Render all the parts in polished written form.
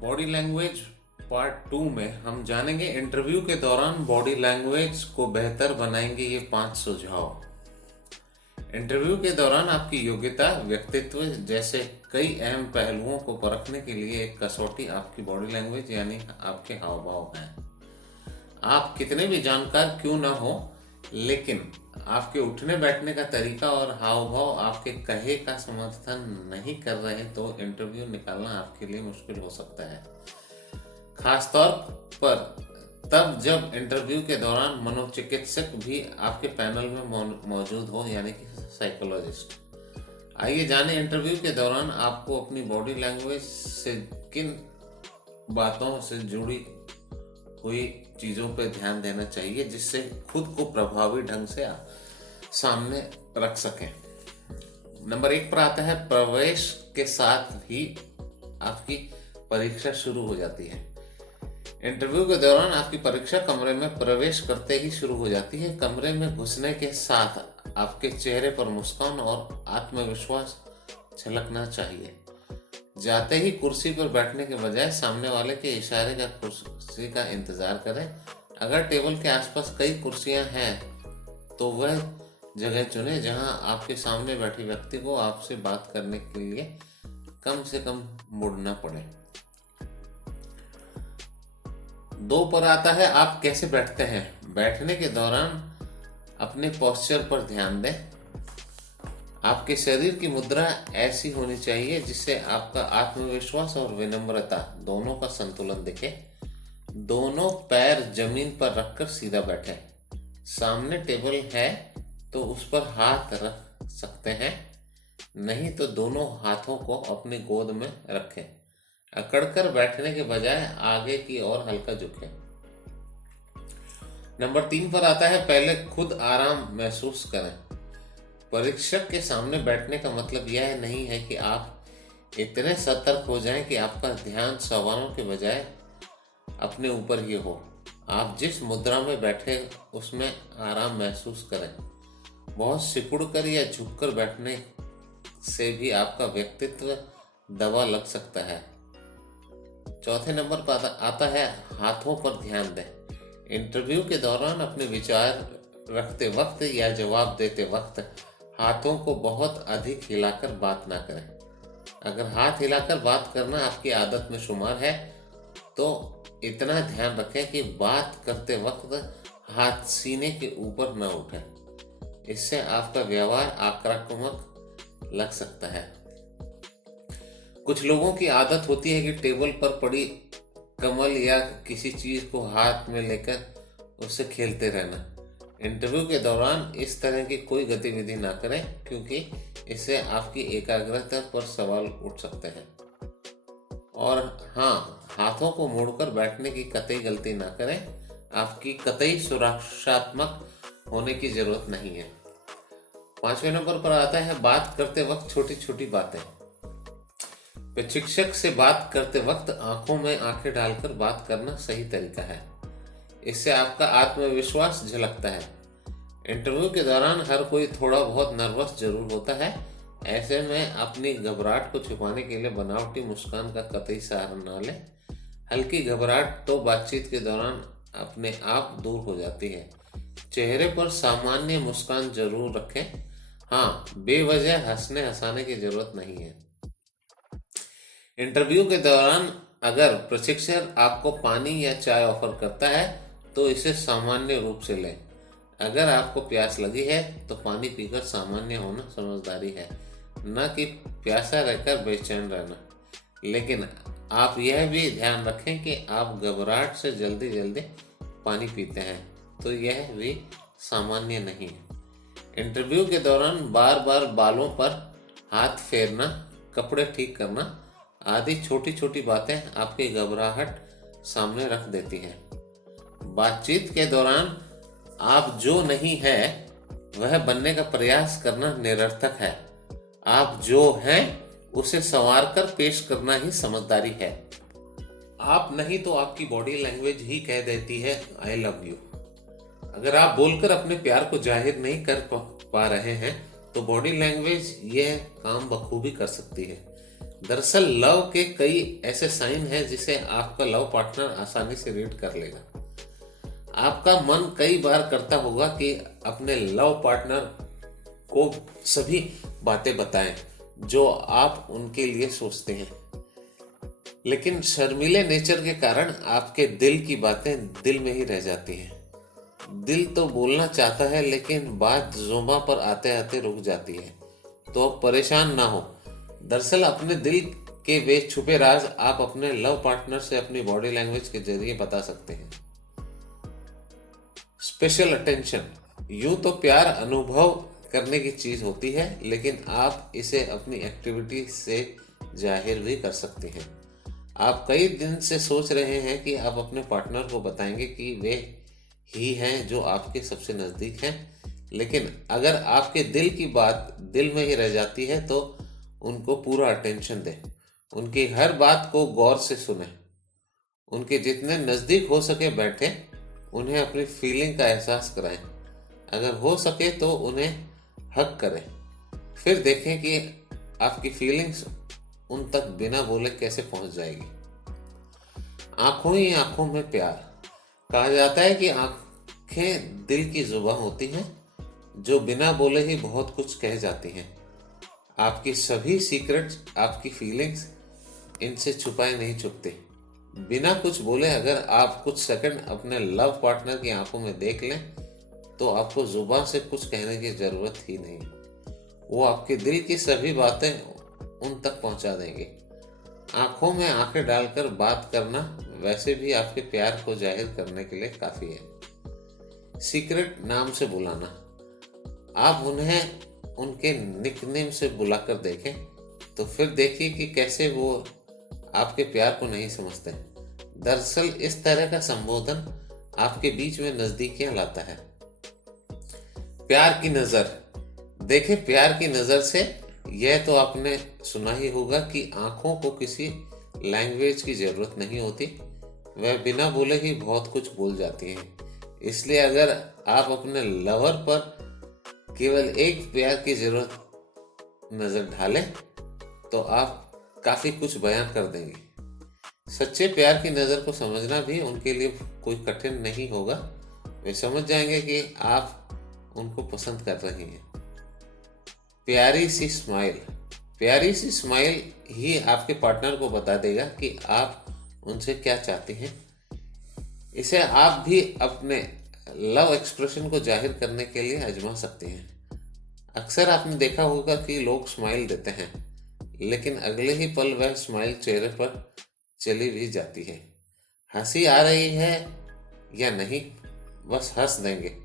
Body language part 2 में हम जानेंगे इंटरव्यू के दौरान बॉडी लैंग्वेज को बेहतर बनाएंगे ये 5 सुझाव। इंटरव्यू के दौरान आपकी योग्यता, व्यक्तित्व जैसे कई अहम पहलुओं को परखने के लिए एक कसौटी आपकी बॉडी लैंग्वेज यानी आपके हाव भाव हैं। आप कितने भी जानकार क्यों ना हो, लेकिन आपके उठने बैठने का तरीका और हाव भाव आपके कहे का समर्थन नहीं कर रहे तो इंटरव्यू निकालना आपके लिए मुश्किल हो सकता है। खासतौर पर तब जब इंटरव्यू के दौरान मनोचिकित्सक भी आपके पैनल में मौजूद हो, यानी कि साइकोलॉजिस्ट। आइए जाने इंटरव्यू के दौरान आपको अपनी बॉडी लैंग्वेज से किन बातों से जुड़ी हुई चीज़ों पर ध्यान देना चाहिए जिससे खुद को प्रभावी ढंग से सामने रख सकें। नंबर 1 पर आता है, प्रवेश के साथ ही आपकी परीक्षा शुरू हो जाती है। इंटरव्यू के दौरान आपकी परीक्षा कमरे में प्रवेश करते ही शुरू हो जाती है। कमरे में घुसने के साथ आपके चेहरे पर मुस्कान और आत्मविश्वास झलकना चाहिए। जाते ही कुर्सी पर बैठने के बजाय सामने वाले के इशारे का कुर्सी का इंतजार करें। अगर टेबल के आसपास कई कुर्सियां हैं तो वह जगह चुनें जहां आपके सामने बैठे व्यक्ति को आपसे बात करने के लिए कम से कम मुड़ना पड़े। 2 पर आता है, आप कैसे बैठते हैं। बैठने के दौरान अपने पोस्चर पर ध्यान दें। आपके शरीर की मुद्रा ऐसी होनी चाहिए जिससे आपका आत्मविश्वास और विनम्रता दोनों का संतुलन दिखे। दोनों पैर जमीन पर रखकर सीधा बैठें। सामने टेबल है तो उस पर हाथ रख सकते हैं, नहीं तो दोनों हाथों को अपनी गोद में रखें। अकड़कर बैठने के बजाय आगे की ओर हल्का झुकें। नंबर 3 पर आता है, पहले खुद आराम महसूस करें। परीक्षक के सामने बैठने का मतलब यह नहीं है कि आप इतने सतर्क हो जाएं कि आपका ध्यान सवालों के बजाय अपने ऊपर ही हो। आप जिस मुद्रा में बैठे उसमें आराम महसूस करें। बहुत सिकुड़कर या झुककर बैठने से भी आपका व्यक्तित्व दबा लग सकता है। चौथे नंबर पर आता है, हाथों पर ध्यान दें। इंटरव्यू के दौरान अपने विचार रखते वक्त या जवाब देते वक्त हाथों को बहुत अधिक हिलाकर बात ना करें। अगर हाथ हिलाकर बात करना आपकी आदत में शुमार है तो इतना ध्यान रखें कि बात करते वक्त हाथ सीने के ऊपर न उठे। इससे आपका व्यवहार आक्रामक लग सकता है। कुछ लोगों की आदत होती है कि टेबल पर पड़ी कमल या किसी चीज को हाथ में लेकर उससे खेलते रहना। इंटरव्यू के दौरान इस तरह की कोई गतिविधि ना करें क्योंकि इससे आपकी एकाग्रता पर सवाल उठ सकते हैं। और हाँ, हाथों को मोड़कर बैठने की कतई गलती ना करें। आपकी कतई सुरक्षात्मक होने की जरूरत नहीं है। 5वें नंबर पर आता है, बात करते वक्त छोटी छोटी बातें। प्रशिक्षक से बात करते वक्त आंखों में आंखें डालकर बात करना सही तरीका है। इससे आपका आत्मविश्वास झलकता है। इंटरव्यू के दौरान हर कोई थोड़ा बहुत नर्वस जरूर होता है। ऐसे में अपनी घबराहट को छुपाने के लिए बनावटी मुस्कान का कतई सहारा न लें। हल्की घबराहट तो बातचीत के दौरान अपने आप दूर हो जाती है। चेहरे पर सामान्य मुस्कान जरूर रखें। हाँ, बेवजह हंसने हंसाने की जरूरत नहीं है। इंटरव्यू के दौरान अगर प्रशिक्षक आपको पानी या चाय ऑफर करता है तो इसे सामान्य रूप से लें। अगर आपको प्यास लगी है तो पानी पीकर सामान्य होना समझदारी है, न कि प्यासा रहकर बेचैन रहना। लेकिन आप यह भी ध्यान रखें कि आप घबराहट से जल्दी जल्दी पानी पीते हैं तो यह भी सामान्य नहीं है। इंटरव्यू के दौरान बार बार बालों पर हाथ फेरना, कपड़े ठीक करना आदि छोटी छोटी बातें आपकी घबराहट सामने रख देती हैं। बातचीत के दौरान आप जो नहीं है वह बनने का प्रयास करना निरर्थक है। आप जो हैं उसे संवार कर पेश करना ही समझदारी है। आप नहीं तो आपकी बॉडी लैंग्वेज ही कह देती है आई लव यू। अगर आप बोलकर अपने प्यार को जाहिर नहीं कर पा रहे हैं तो बॉडी लैंग्वेज यह काम बखूबी कर सकती है। दरअसल लव के कई ऐसे साइन हैं जिसे आपका लव पार्टनर आसानी से रीड कर लेगा। आपका मन कई बार करता होगा कि अपने लव पार्टनर को सभी बातें बताएं जो आप उनके लिए सोचते हैं, लेकिन शर्मीले नेचर के कारण आपके दिल की बातें दिल में ही रह जाती हैं। दिल तो बोलना चाहता है लेकिन बात जुबां पर आते आते रुक जाती है। तो अब परेशान ना हो। दरअसल अपने दिल के वे छुपे राज आप अपने लव पार्टनर से अपनी बॉडी लैंग्वेज के जरिए बता सकते हैं। Special attention. यूं तो प्यार अनुभव करने की चीज होती है, लेकिन आप इसे अपनी एक्टिविटी से जाहिर भी कर सकते हैं। आप कई दिन से सोच रहे हैं कि आप अपने पार्टनर को बताएंगे कि वे ही हैं जो आपके सबसे नजदीक हैं, लेकिन अगर आपके दिल की बात दिल में ही रह जाती है तो उनको पूरा अटेंशन दें। उनकी हर बात को गौर से सुने, उनके जितने नजदीक हो सके बैठे, उन्हें अपनी फीलिंग का एहसास कराएं। अगर हो सके तो उन्हें हक करें, फिर देखें कि आपकी फीलिंग्स उन तक बिना बोले कैसे पहुंच जाएगी। आंखों ही आंखों में प्यार। कहा जाता है कि आंखें दिल की जुबान होती हैं जो बिना बोले ही बहुत कुछ कह जाती हैं। आपकी सभी सीक्रेट्स, आपकी फीलिंग्स इनसे छुपाए नहीं छुपते। बिना कुछ बोले अगर आप कुछ सेकंड अपने लव पार्टनर की आंखों में देख लें तो आपको जुबान से कुछ कहने की जरूरत ही नहीं। वो आपके दिल की सभी बातें उन तक पहुंचा देंगे। आंखों में आंखें डालकर बात करना वैसे भी आपके प्यार को जाहिर करने के लिए काफी है। सीक्रेट नाम से बुलाना। आप उन्हें उनके निकनेम से बुलाकर देखें तो फिर देखिए कि कैसे वो आपके प्यार को नहीं समझते। दरअसल इस तरह का संबोधन आपके बीच में नजदीकियां लाता है। प्यार की नजर। देखें, प्यार की नजर से यह तो आपने सुना ही होगा कि आंखों को किसी लैंग्वेज की जरूरत नहीं होती, वह बिना बोले ही बहुत कुछ बोल जाती हैं। इसलिए अगर आप अपने लवर पर केवल एक प्यार की जरूरत नजर डालें तो आप काफी कुछ बयान कर देंगे। सच्चे प्यार की नजर को समझना भी उनके लिए कोई कठिन नहीं होगा। वे समझ जाएंगे कि आप उनको पसंद कर रही हैं। प्यारी सी स्माइल। प्यारी सी स्माइल ही आपके पार्टनर को बता देगा कि आप उनसे क्या चाहती हैं। इसे आप भी अपने लव एक्सप्रेशन को जाहिर करने के लिए आजमा सकते हैं। अक्सर आपने देखा होगा कि लोग स्माइल देते हैं, लेकिन अगले ही पल वह स्माइल चेहरे पर चली भी जाती है। हंसी आ रही है या नहीं, बस हंस देंगे।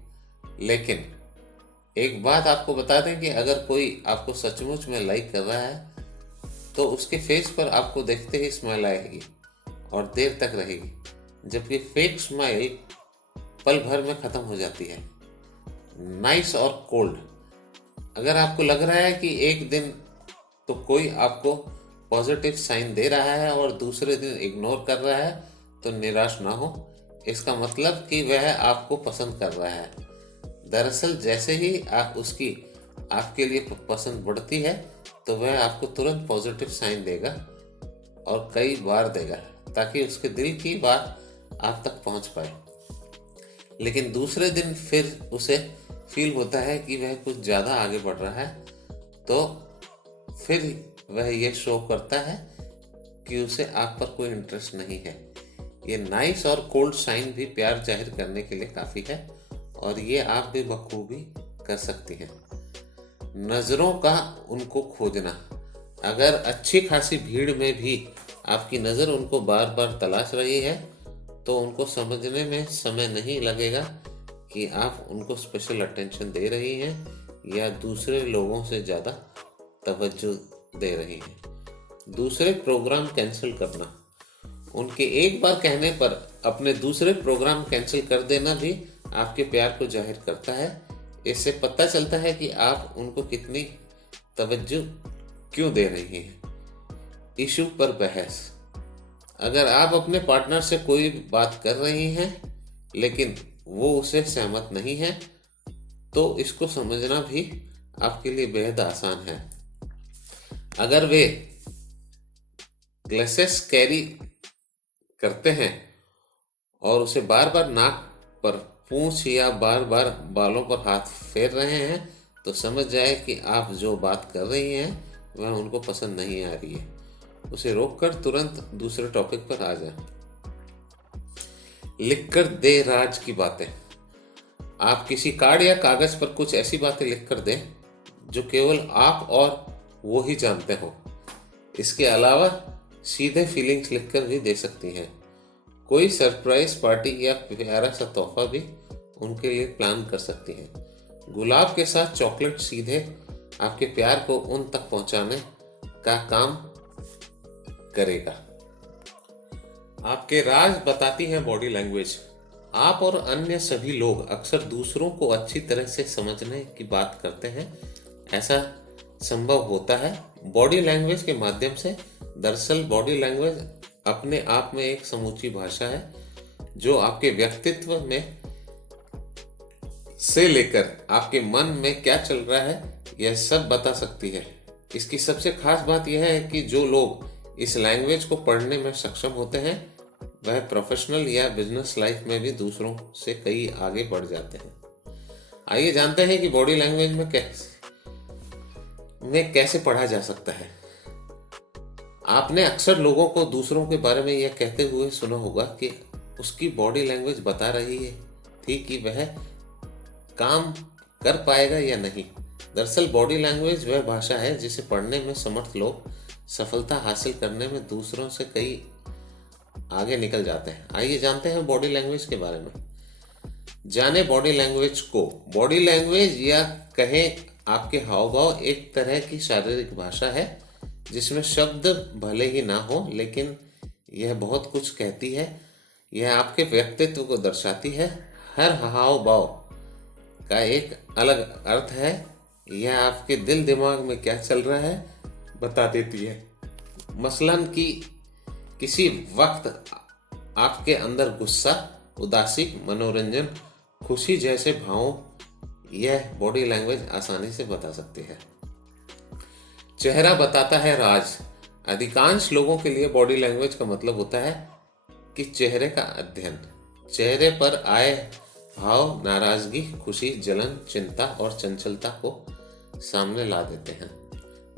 लेकिन एक बात आपको बता दें कि अगर कोई आपको सचमुच में लाइक कर रहा है तो उसके फेस पर आपको देखते ही स्माइल आएगी और देर तक रहेगी, जबकि फेक स्माइल पल भर में खत्म हो जाती है। नाइस और कोल्ड। अगर आपको लग रहा है कि एक दिन तो कोई आपको पॉजिटिव साइन दे रहा है और दूसरे दिन इग्नोर कर रहा है तो निराश ना हो। इसका मतलब कि वह आपको पसंद कर रहा है। दरअसल जैसे ही उसकी आपके लिए पसंद बढ़ती है तो वह आपको तुरंत पॉजिटिव साइन देगा और कई बार देगा, ताकि उसके दिल की बात आप तक पहुंच पाए। लेकिन दूसरे दिन फिर उसे फील होता है कि वह कुछ ज़्यादा आगे बढ़ रहा है, तो फिर वह यह शो करता है कि उसे आप पर कोई इंटरेस्ट नहीं है। ये नाइस और कोल्ड साइन भी प्यार जाहिर करने के लिए काफ़ी है और ये आप भी बखूबी कर सकती हैं। नज़रों का उनको खोजना। अगर अच्छी खासी भीड़ में भी आपकी नज़र उनको बार बार तलाश रही है तो उनको समझने में समय नहीं लगेगा कि आप उनको स्पेशल अटेंशन दे रही हैं या दूसरे लोगों से ज़्यादा तवज्जो दे रही हैं। दूसरे प्रोग्राम कैंसिल करना। उनके एक बार कहने पर अपने दूसरे प्रोग्राम कैंसिल कर देना भी आपके प्यार को जाहिर करता है। इससे पता चलता है कि आप उनको कितनी तवज्जो क्यों दे रही हैं। इशू पर बहस। अगर आप अपने पार्टनर से कोई बात कर रही हैं लेकिन वो उसे सहमत नहीं है तो इसको समझना भी आपके लिए बेहद आसान है। अगर वे ग्लासेस कैरी करते हैं और उसे बार बार नाक पर, पूंछ या बार बार बालों पर हाथ फेर रहे हैं तो समझ जाए कि आप जो बात कर रही हैं वह उनको पसंद नहीं आ रही है। उसे रोककर तुरंत दूसरे टॉपिक पर आ जाए। लिखकर दे राज की बातें। आप किसी कार्ड या कागज पर कुछ ऐसी बातें लिखकर दें जो केवल आप और वो ही जानते हो। इसके अलावा सीधे फीलिंग्स लिखकर भी दे सकती हैं। कोई सरप्राइज पार्टी या प्यारा सा तोहफा भी उनके लिए प्लान कर सकती हैं। गुलाब के साथ चॉकलेट सीधे आपके प्यार को उन तक पहुंचाने का काम करेगा। आपके राज बताती हैं बॉडी लैंग्वेज। आप और अन्य सभी लोग अक्सर दूसरों को अच्छी तरह से समझने की बात करते हैं। ऐसा संभव होता है बॉडी लैंग्वेज के माध्यम से। दरअसल बॉडी लैंग्वेज अपने आप में एक समूची भाषा है जो आपके व्यक्तित्व में से लेकर आपके मन में क्या चल रहा है यह सब बता सकती है। इसकी सबसे खास बात यह है कि जो लोग इस लैंग्वेज को पढ़ने में सक्षम होते हैं वह प्रोफेशनल या बिजनेस लाइफ में भी दूसरों से कई आगे बढ़ जाते हैं। आइए जानते हैं कि बॉडी लैंग्वेज में कैसे पढ़ा जा सकता है। आपने अक्सर लोगों को दूसरों के बारे में यह कहते हुए सुना होगा कि उसकी बॉडी लैंग्वेज बता रही थी कि वह काम कर पाएगा या नहीं। दरअसल बॉडी लैंग्वेज वह भाषा है जिसे पढ़ने में समर्थ लोग सफलता हासिल करने में दूसरों से कई आगे निकल जाते हैं। आइए जानते हैं बॉडी लैंग्वेज के बारे में। जाने बॉडी लैंग्वेज को। बॉडी लैंग्वेज या कहें आपके हाव भाव एक तरह की शारीरिक भाषा है जिसमें शब्द भले ही ना हो लेकिन यह बहुत कुछ कहती है। यह आपके व्यक्तित्व को दर्शाती है। हर हाव भाव का एक अलग अर्थ है। यह आपके दिल दिमाग में क्या चल रहा है बता देती है। मसलन कि किसी वक्त आपके अंदर गुस्सा, उदासी, मनोरंजन, खुशी जैसे भावों यह बॉडी लैंग्वेज आसानी से बता सकती है। चेहरा बताता है राज। अधिकांश लोगों के लिए बॉडी लैंग्वेज का मतलब होता है कि चेहरे का अध्ययन। चेहरे पर आए भाव नाराजगी, खुशी, जलन, चिंता और चंचलता को सामने ला देते हैं।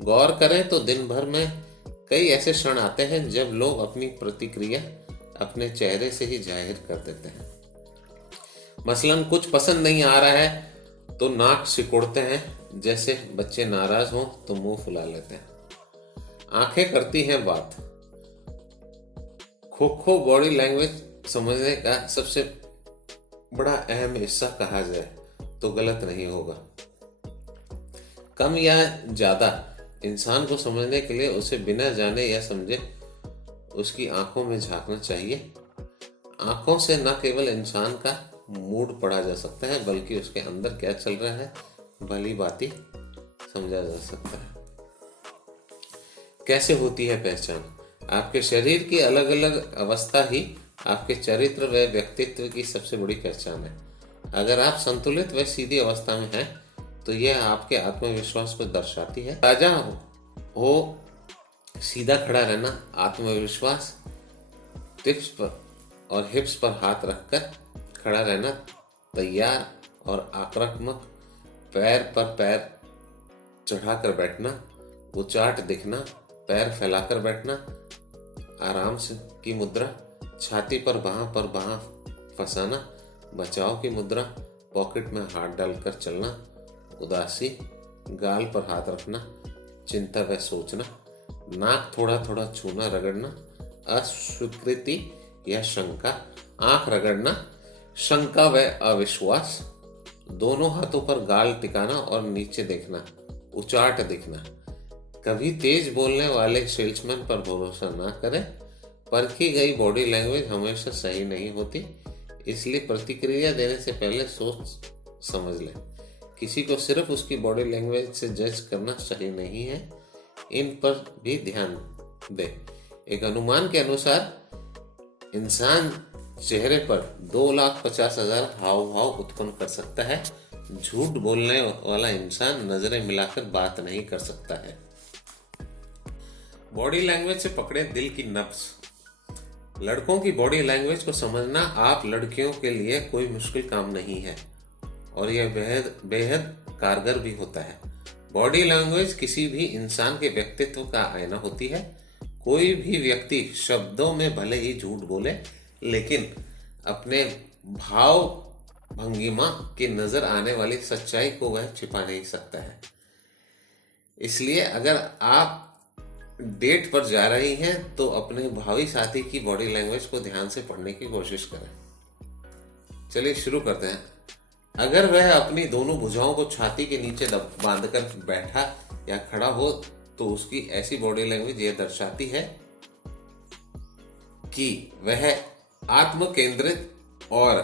गौर करें तो दिन भर में कई ऐसे क्षण आते हैं जब लोग अपनी प्रतिक्रिया अपने चेहरे से ही जाहिर कर देते हैं। मसलन कुछ पसंद नहीं आ रहा है तो नाक सिकोड़ते हैं, जैसे बच्चे नाराज हों तो मुंह फुला लेते हैं। आंखें करती हैं बात। खो बॉडी लैंग्वेज समझने का सबसे बड़ा अहम हिस्सा कहा जाए तो गलत नहीं होगा। कम या ज्यादा इंसान को समझने के लिए उसे बिना जाने या समझे उसकी आंखों में झांकना चाहिए। आंखों से न केवल इंसान का मूड पढ़ा जा सकता है बल्कि उसके अंदर क्या चल रहा है भली बाती समझा जा सकता है। कैसे होती है पहचान? आपके शरीर की अलग अलग अवस्था ही आपके चरित्र व व्यक्तित्व की सबसे बड़ी पहचान है। अगर आप संतुलित व सीधी अवस्था में हैं तो यह आपके आत्मविश्वास को दर्शाती है। ताजा हो सीधा खड़ा रहना, आत्मविश्वास, टिप्स पर और हिप्स पर हाथ रखकर खड़ा रहना, तैयार और आक्रामक, पैर पर पैर चढ़ाकर बैठना, उचाट दिखना, पैर फैलाकर बैठना, आराम से की मुद्रा, छाती पर बाह फंसाना, बचाव की मुद्रा, पॉकेट में हाथ डालकर चलना, उदासी, गाल पर हाथ रखना, चिंता व सोचना, नाक थोड़ा थोड़ा छूना रगड़ना, अस्वीकृति या शंका, आंख रगड़ना, शंका व अविश्वास, दोनों हाथों पर गाल टिकाना और नीचे देखना, उचाट दिखना। कभी तेज बोलने वाले सेल्समैन पर भरोसा ना करें। परखी गई बॉडी लैंग्वेज हमेशा सही नहीं होती, इसलिए प्रतिक्रिया देने से पहले सोच समझ लें। किसी को सिर्फ उसकी बॉडी लैंग्वेज से जज करना सही नहीं है, इन पर भी ध्यान दें। एक अनुमान के अनुसार इंसान चेहरे पर 2,50,000 हाव भाव उत्पन्न कर सकता है। झूठ बोलने वाला इंसान नजरें मिलाकर बात नहीं कर सकता है। बॉडी लैंग्वेज से पकड़े दिल की नब्ज। लड़कों की बॉडी लैंग्वेज को समझना आप लड़कियों के लिए कोई मुश्किल काम नहीं है और यह बेहद बेहद कारगर भी होता है। बॉडी लैंग्वेज किसी भी इंसान के व्यक्तित्व का आईना होती है। कोई भी व्यक्ति शब्दों में भले ही झूठ बोले, लेकिन अपने भाव भंगिमा की नजर आने वाली सच्चाई को वह छिपा नहीं सकता है। इसलिए अगर आप डेट पर जा रही हैं तो अपने भावी साथी की बॉडी लैंग्वेज को ध्यान से पढ़ने की कोशिश करें। चलिए शुरू करते हैं। अगर वह अपनी दोनों भुजाओं को छाती के नीचे बांधकर बैठा या खड़ा हो तो उसकी ऐसी बॉडी लैंग्वेज यह दर्शाती है कि वह आत्म केंद्रित और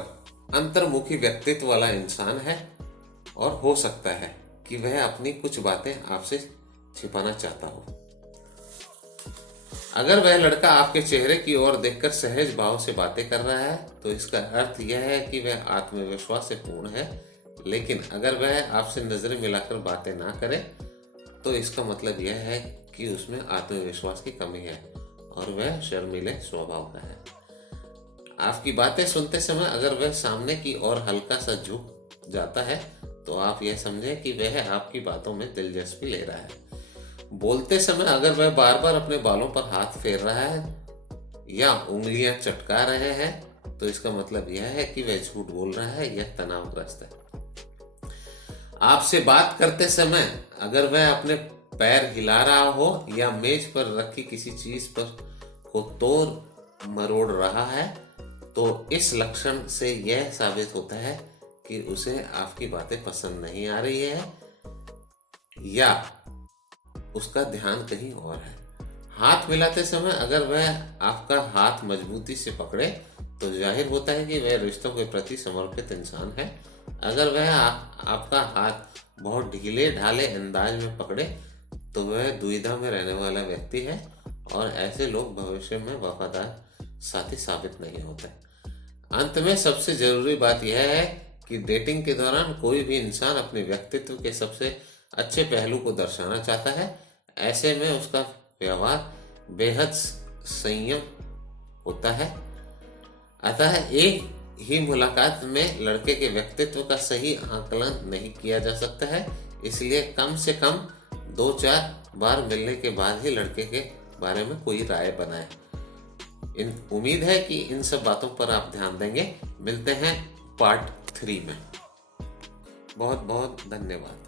अंतर्मुखी व्यक्तित्व वाला इंसान है और हो सकता है कि वह अपनी कुछ बातें आपसे छिपाना चाहता हो। अगर वह लड़का आपके चेहरे की ओर देखकर सहज भाव से बातें कर रहा है तो इसका अर्थ यह है कि वह आत्मविश्वास से पूर्ण है। लेकिन अगर वह आपसे नजरें मिलाकर बातें ना करे तो इसका मतलब यह है कि उसमें आत्मविश्वास की कमी है और वह शर्मीले स्वभाव का है। आपकी बातें सुनते समय अगर वह सामने की ओर हल्का सा झुक जाता है तो आप यह समझें कि वह आपकी बातों में दिलचस्पी ले रहा है। बोलते समय अगर वह बार बार अपने बालों पर हाथ फेर रहा है या उंगलियां चटका रहे हैं तो इसका मतलब यह है कि वह झूठ बोल रहा है या तनावग्रस्त है। आपसे बात करते समय अगर वह अपने पैर हिला रहा हो या मेज पर रखी किसी चीज पर को तोड़ मरोड़ रहा है तो इस लक्षण से यह साबित होता है कि उसे आपकी बातें पसंद नहीं आ रही है या उसका ध्यान कहीं और है। हाथ मिलाते समय अगर वह आपका हाथ मजबूती से पकड़े तो जाहिर होता है कि वह रिश्तों के प्रति समर्पित इंसान है। अगर वह आपका हाथ बहुत ढीले ढाले अंदाज में पकड़े तो वह दुविधा में रहने वाला व्यक्ति है और ऐसे लोग भविष्य में वफादार साथी साबित नहीं होते। अंत में सबसे जरूरी बात यह है कि डेटिंग के दौरान कोई भी इंसान अपने व्यक्तित्व के सबसे अच्छे पहलू को दर्शाना चाहता है। ऐसे में उसका व्यवहार बेहद संयम होता है। अतः एक ही मुलाकात में लड़के के व्यक्तित्व का सही आकलन नहीं किया जा सकता है। इसलिए कम से कम 2-4 बार मिलने के बाद ही लड़के के बारे में कोई राय बनाए। उम्मीद है कि इन सब बातों पर आप ध्यान देंगे। मिलते हैं पार्ट 3 में। बहुत बहुत धन्यवाद।